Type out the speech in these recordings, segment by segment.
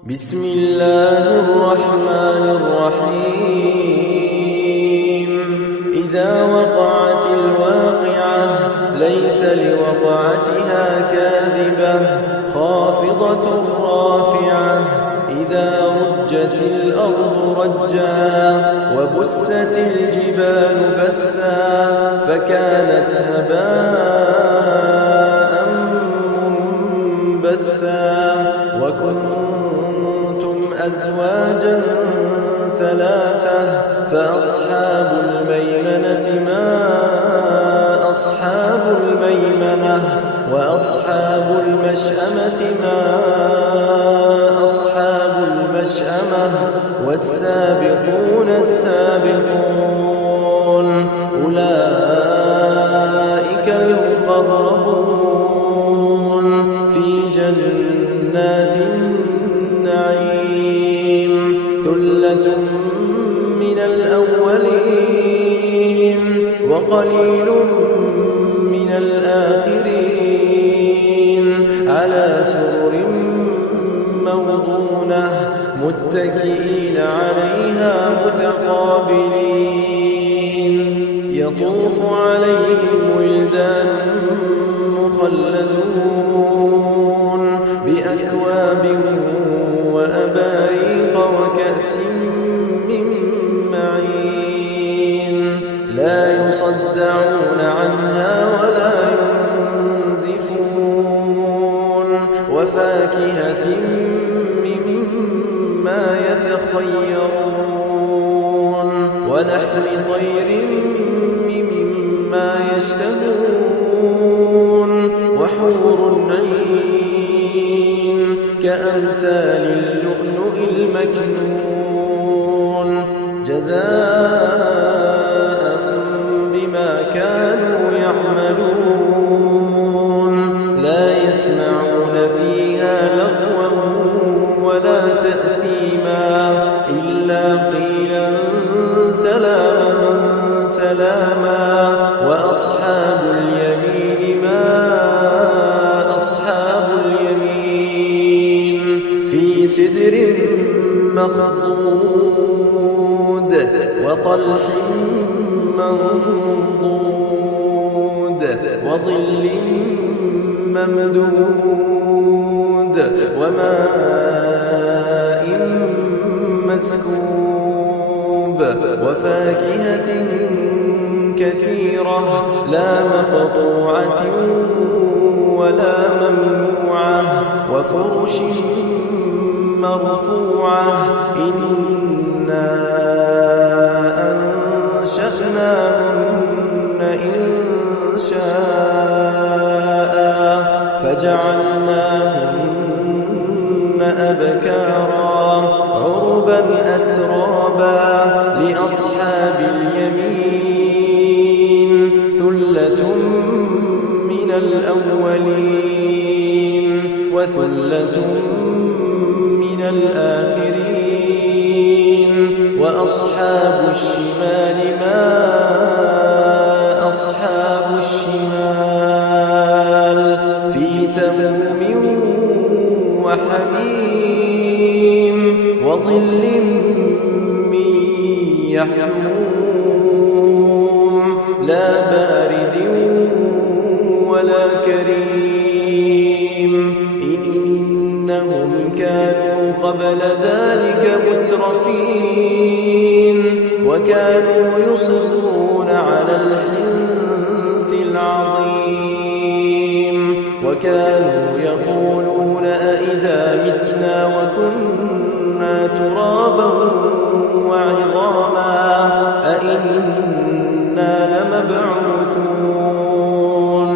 بسم الله الرحمن الرحيم إذا وقعت الواقعة ليس لوقعتها كاذبة خافضة رافعة إذا رجت الأرض رجا وبست الجبال بسا فكانت هباء منبثا وكنتم أزواجا ثلاثة فأصحاب الميمنة ما أصحاب الميمنة وأصحاب المشأمة ما أصحاب المشأمة والسابقون السابقون أولئك المقربون في جنات النعيم ثلة من الأولين وقليل من الآخرين على سرر موضونة متكئين عليها متقابلين يطوف عليهم ولدان مخلدون بأكواب وأباريق وكأس من معين لا يصدعون عنها ولا ينزفون وفاكهة مما يتخيرون ولحم طير مما يشتهون وحور عين كأمثال اللؤلؤ المكنون جزاء بما كانوا يعملون لا يسمعون فيها لغوا ولا تأثيما إلا قيلا سلاما سلاما وأصحاب اليمين ما أصحاب اليمين في سدر مخضود وطلح منضود وظل ممدود وماء مسكوب وفاكهة كثيرة لا مقطوعة ولا ممنوعة وفرش مرفوعة إنا أنشأناهن إنشاء فجعلناهن أبكارا عربا أترابا لأصحاب اليمين ثلة من الأولين وثلة من الآخرين وأصحاب الشمال ما أصحاب الشمال في سموم وحميم وظل من يحموم لا بارد ولا كريم إنهم كانوا قبل ذلك مترفين وكانوا يصرون على الحنث العظيم وكانوا يقولون أئذا متنا وكنا ترابا وعظاما أئنا لمبعوثون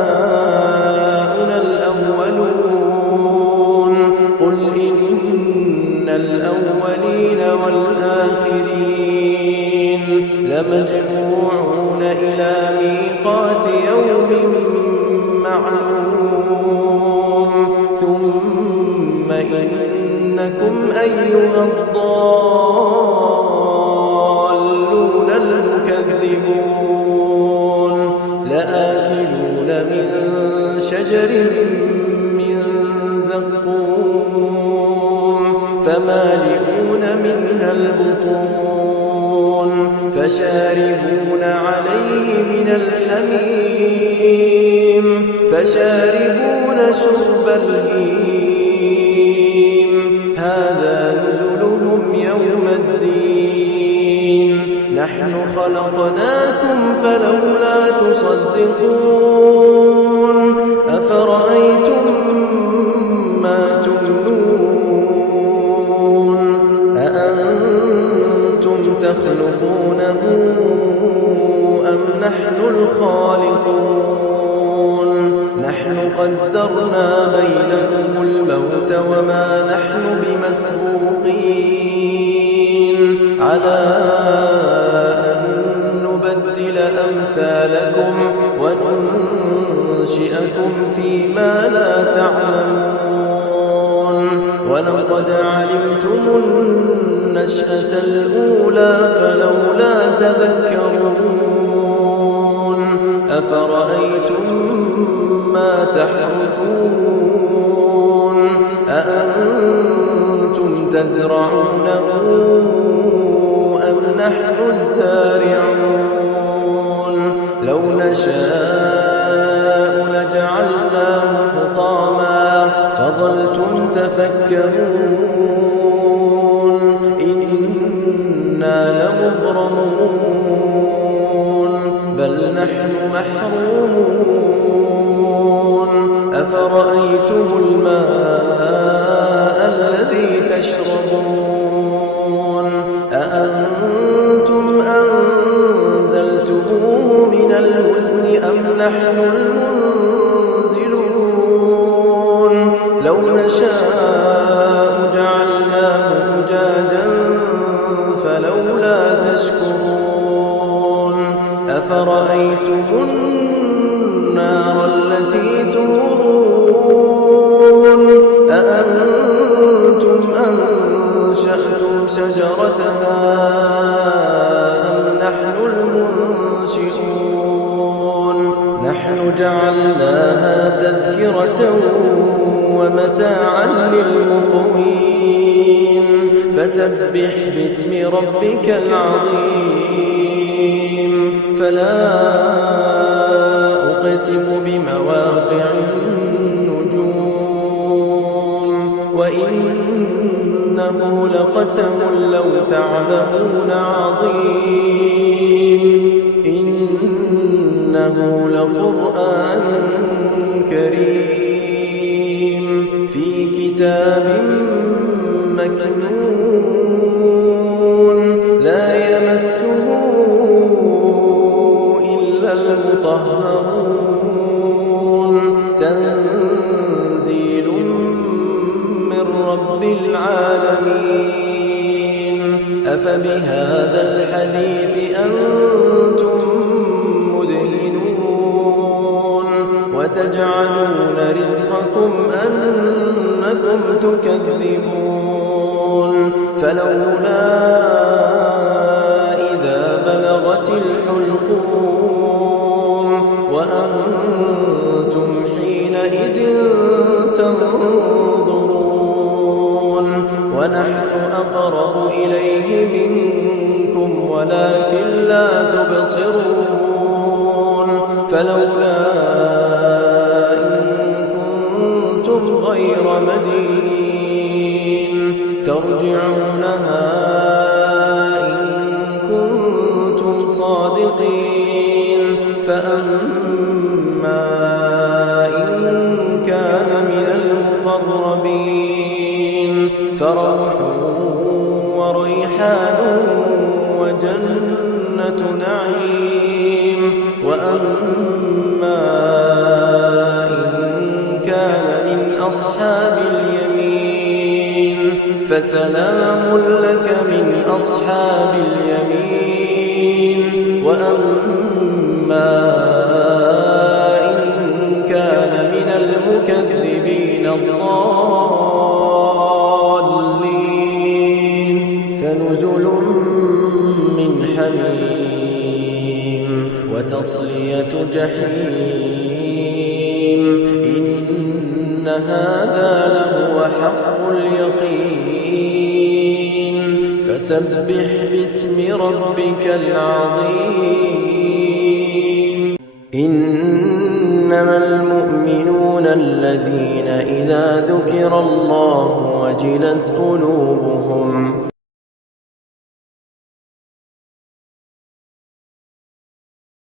أوآباؤنا الأولون قل إن الأولين والآخرين لمجموعون إلى ميقات يوم معلوم ثم إنكم أيها الضالون المكذبون لآكلون من شجر من زقوم فمالئون منها البطون فشاربون عليه من الحميم فشاربون شرب الهيم هذا نزلهم يوم الدين نحن خلقناكم فلولا تصدقون أفرأيتم ما تمنون أأنتم تخلقونه أم نحن الخالقون نحن قدرنا بينكم الموت وما نحن بمسبوقين على أن نبدل أمثالكم وننشئكم فيما لا تعلمون ولقد علمتم النشأة الأولى فلولا تذكرون أفرأيتم ما تحرثون أأنتم تزرعونه أم نحن الزارعون لو نشاء لجعلناه حطاما فظلتم تفكرون إنا لمغرمون بل نحن محرومون أفرأيتم الماء الذي تشربون أأنتم أنزلتموه من المزن أم نحن المنزلون لو نشاء جعلناه أجاجا فلولا تشكرون أفرأيتم النار التي تورون أأنتم أنشأتم شجرتها أم نحن المنشئون نحن جعلناها تذكرة ومتاعا للمقوين فسبح باسم ربك العظيم فلا أقسم بمواقع النجوم وإنه لقسم لو تعلمون عظيم إنه لقرآن كريم في كتاب مكنون لا يمسه إلا المطهرون تنزيل من رب العالمين أفبهذا الحديث أنتم مدهنون وتجعلون رزقكم أنكم تكذبون فلولا إذا بلغت الحلقوم وأنتم حينئذ تنظرون ونحن أقرب إليه منكم ولكن لا تبصرون فلولا إن كنتم غير مدينين ترجعونها إن كنتم صادقين فأما إن كان من المقربين فروح وريحان وجنة نعيم وأما إن كان من أصحاب اليمين فسلام لك من أصحاب اليمين وأما إن كان من المكذبين الضالين فنزل من حميم وتصلية جحيم إن هذا لهو حق اليقين فسبح باسم ربك العظيم إنما المؤمنون الذين إذا ذكر الله وجلت قلوبهم